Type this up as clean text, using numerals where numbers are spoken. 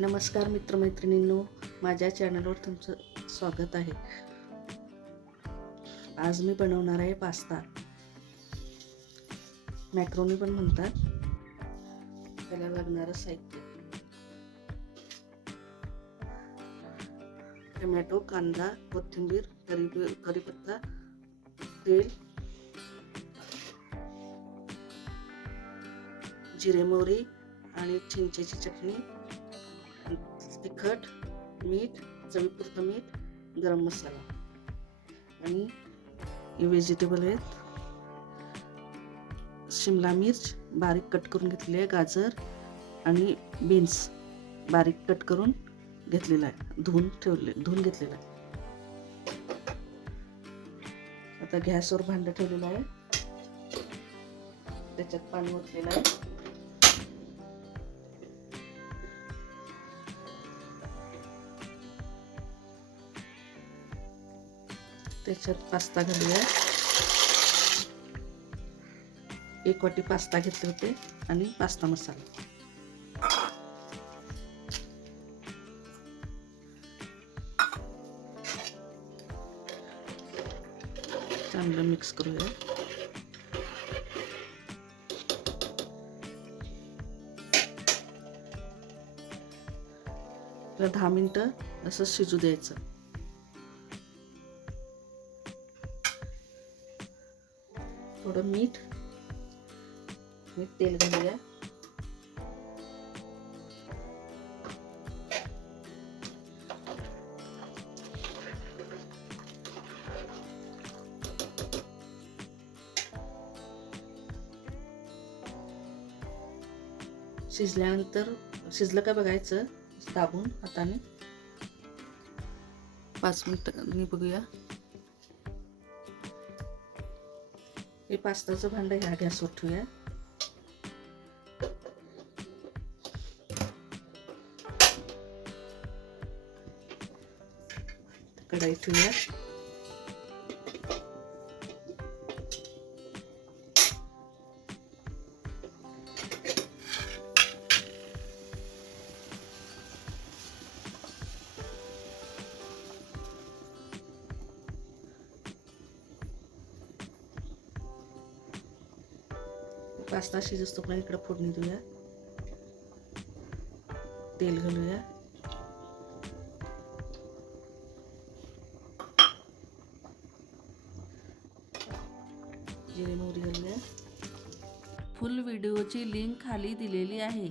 नमस्कार मित्रमैत्रिणींनो, माझ्या चॅनलवर तुमचं स्वागत आहे. आज मी बनवणार आहे पास्ता. मॅक्रोनी पण म्हणतात. त्याला लागणारं साहित्य: टोमॅटो, कांदा, कोथिंबीर, कढीपत्ता, तेल, जिरे मोहरी आणि चिंचेची चटणी, तिखट, मीठ, चवीपुरतं मीठ, गरम मसाला. आणि हे व्हेजिटेबल आहेत: शिमला मिर्च बारीक कट करून घेतली आहे, गाजर आणि बीन्स बारीक कट करून घेतलेला आहे, धुवून घेतलेला आहे. आता गॅसवर भांडं ठेवलेलं आहे, त्याच्यात पाणी ओतलेलं आहे. त्याच्यात पास्ता घालूया. 1 वाटी पास्ता घेतले होते आणि पास्ता मसाला. चांगलं मिक्स करूया. त्याला 10 मिनिटं असं शिजू द्यायचं. थोडं मीठ, तेल घालूया. शिजल्यानंतर शिजलं का बघायचं, दाबून हाताने 5 मिनिटांनी बघूया. हे पास्ताचं भांडं ह्या गॅसवर ठेवूया. कढई ठेवूया. पास्ता शिजतो पण इकडे फोडणी देऊया. तेल घालूया. जिरे मोहरी घालूया. फुल व्हिडिओची लिंक खाली दिलेली आहे.